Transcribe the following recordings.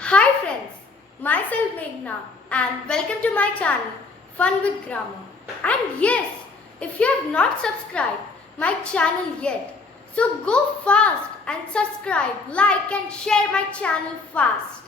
Hi friends, myself Meghna and welcome to my channel Fun with Grammar. And yes, if you have not subscribed my channel yet, so go fast and subscribe, like and share my channel fast.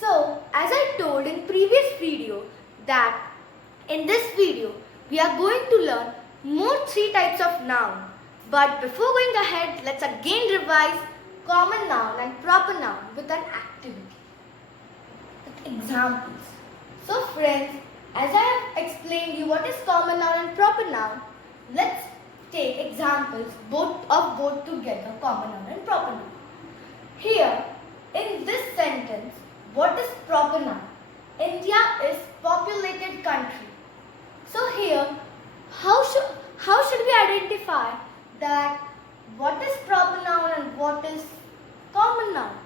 So as I told in previous video that in this video we are going to learn more three types of noun. But before going ahead, let's again revise common noun and proper noun with an activity. Examples. So friends, as I have explained you what is common noun and proper noun, let's take examples of both together, common noun and proper noun. Here, in this sentence, what is proper noun? India is populated country. So here, how should we identify that what is proper noun and what is common noun?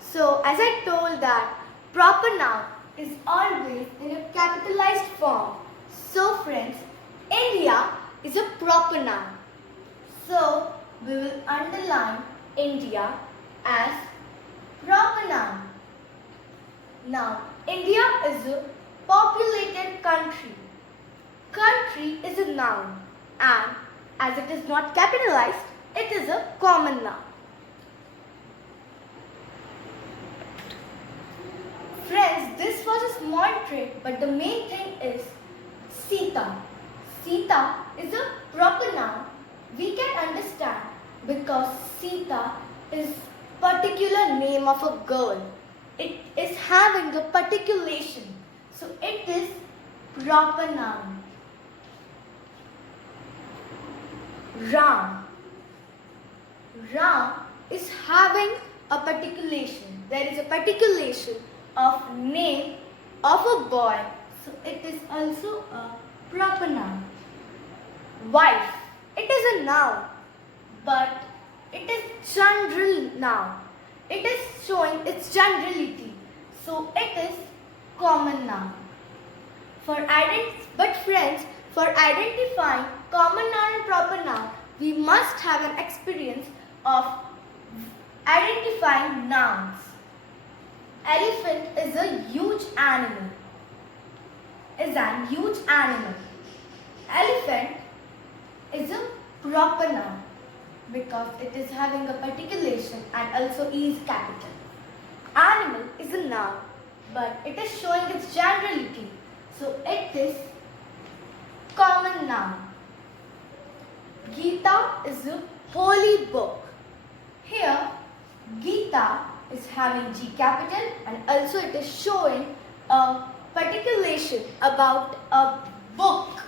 So as I told that proper noun is always in a capitalized form. So friends, India is a proper noun. So we will underline India as proper noun. Now, India is a populated country. Country is a noun and as it is not capitalized, it is a common noun. Friends, this was a small trick, but the main thing is Sita. Sita is a proper noun we can understand because Sita is particular name of a girl. It is having a particulation. So it is proper noun. Ram. Ram is having a particulation. There is a particulation of name of a boy. So it is also a proper noun. Wife. It is a noun, but it is general noun. It is showing its generality. So it is common noun. But friends, for identifying common noun and proper noun, we must have an experience of identifying nouns. Elephant is a huge animal. Elephant is a proper noun because it is having a particulation and also is capital. Animal is a noun, but it is showing its generality. So it is common noun. Gita is a holy book. Here, Gita is having G capital and also it is showing a particulation about a book.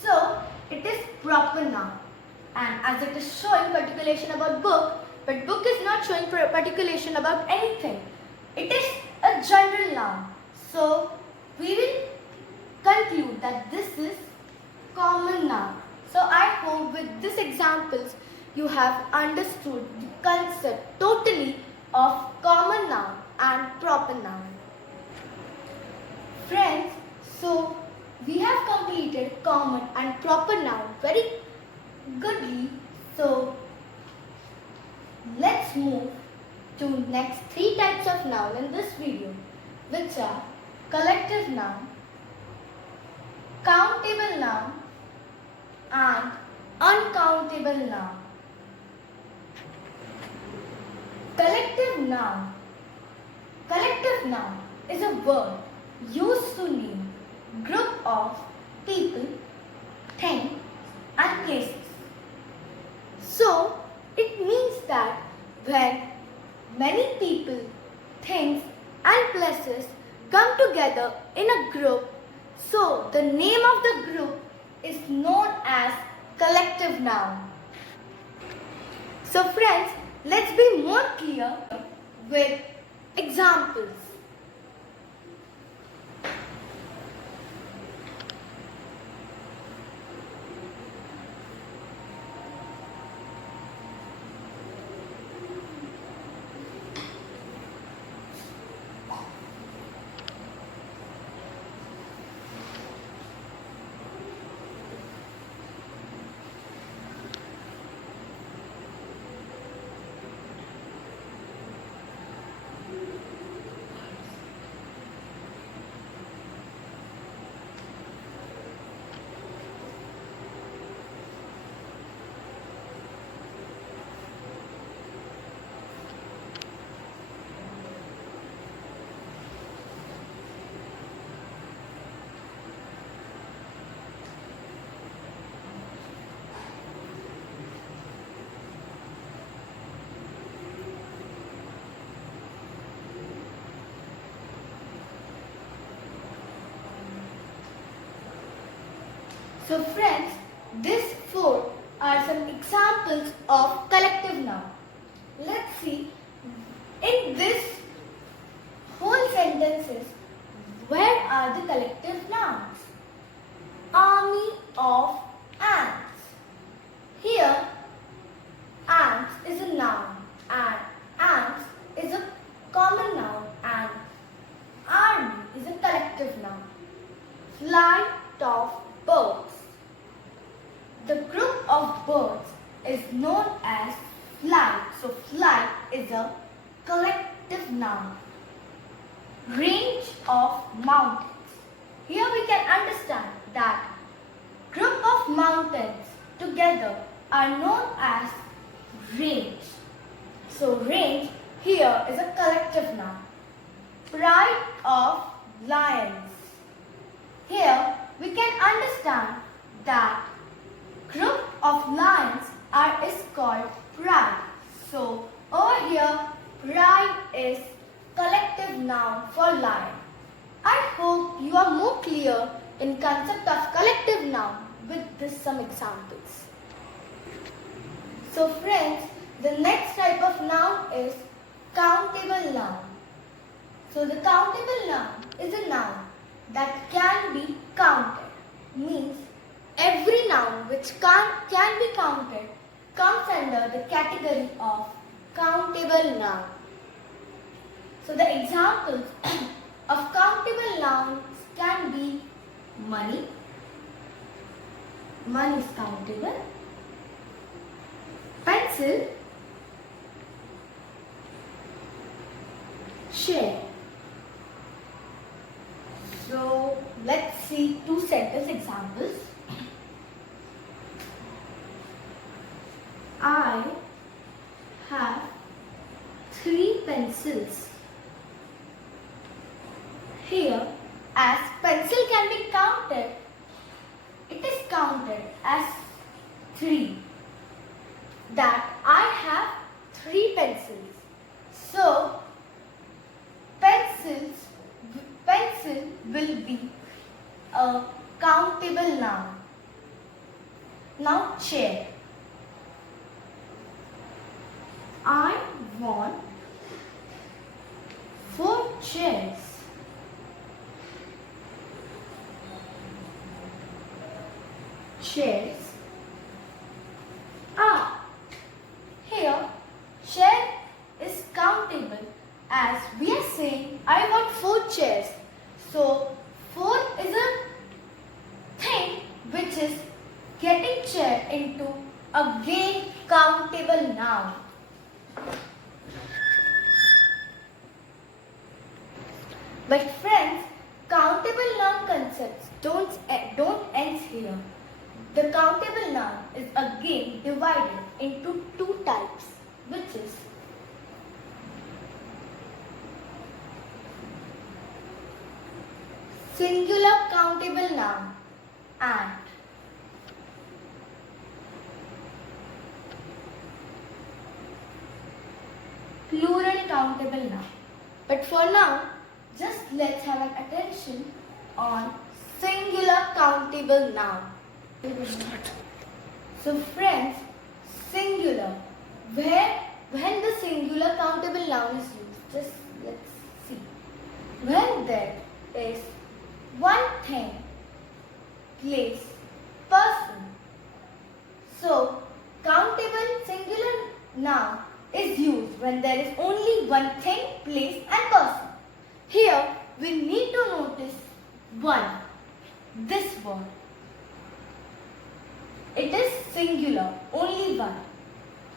So it is proper noun. And as it is showing particulation about book, but book is not showing particulation about anything. It is a general noun. So we will conclude that this is common noun. So I hope with these examples you have understood the concept totally of common noun and proper noun. Friends, so we have completed common and proper noun very goodly. So let's move to next three types of noun in this video, which are collective noun, countable noun and uncountable noun. Collective noun. Collective noun is a word used to name group of people, things and places. So it means that when many people, things and places come together in a group, so the name of the group is known as collective noun. So friends, let's be more clear with examples. So friends, these four are some examples of collective noun. Let's see in this whole sentences where are the collective nouns. Army of ants. Here ants is a noun and ants is a common noun and army is a collective noun. Flight of birds. The group of birds is known as flight. So flight is a collective noun. Range of mountains. Here we can understand that group of mountains together are known as range. So range here is a collective noun. Pride of lions. Here we can understand that group of lions is called pride. So over here pride is collective noun for lion. I hope you are more clear in concept of collective noun with this some examples. So friends, the next type of noun is countable noun. So the countable noun is a noun that can be counted. Means every noun which can be counted comes under the category of countable noun. So the examples of countable nouns can be money. Money is countable. Pencil. Share. So let's see two sentence examples. I have 3 pencils. Here, as pencil can be counted, it is counted as 3. That I have 3 pencils. So, pencil will be a countable noun. Now, chair. I want 4 chairs. Chairs are. Here, chair is countable as we are saying I want 4 chairs. So, 4 is a thing which is getting chair into again countable noun. But friends, countable noun concepts don't end here. The countable noun is again divided into 2 types, which is singular countable noun and plural countable noun. But for now, just let's have an attention on singular countable noun. So friends, singular, when the singular countable noun is used, just let's see. When there is one thing, place, person. So countable singular noun is used when there is only one thing, place and person. Here we need to notice one, this word. It is singular, only one.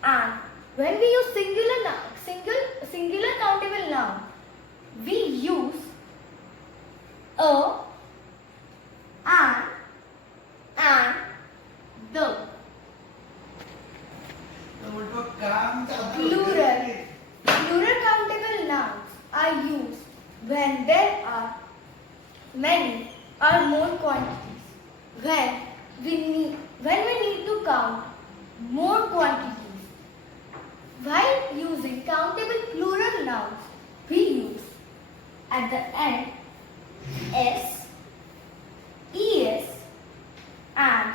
And when we use singular countable noun, we use a, an, and the. Plural countable nouns are used when there are many or more quantities. When we need to count more quantities. While using countable plural nouns, we use at the end s, es and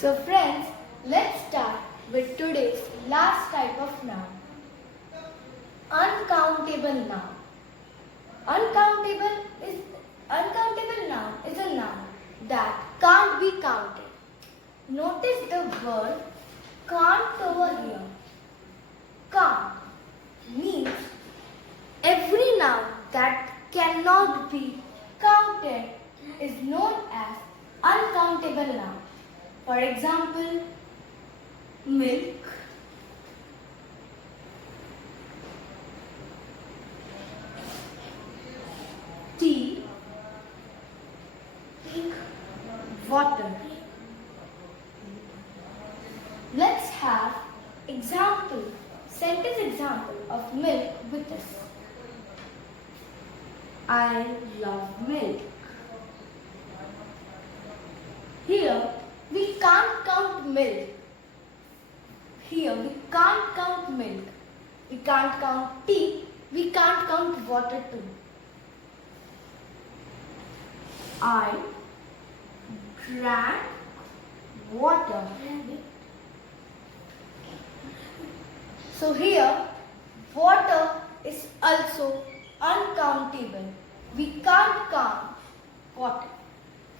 So friends, let's start with today's last type of noun. Uncountable noun. Uncountable noun is a noun that can't be counted. Notice the word can't over here. Can't means every noun that cannot be counted is known as uncountable noun. For example, milk, tea, water. Let's have sentence example of milk with us. I love milk. Here we can't count milk. Here we can't count milk. We can't count tea. We can't count water too. I drank water. So here water is also uncountable. We can't count water.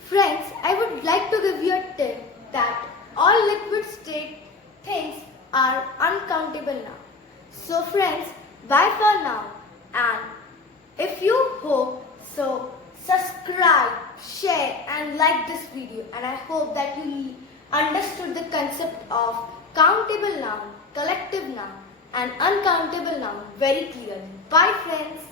Friends, I would like to give you a tip that all liquid state things are uncountable now. So friends, bye for now, and if you hope so, subscribe, share and like this video, and I hope that you understood the concept of countable noun, collective noun and uncountable noun very clearly. Bye friends.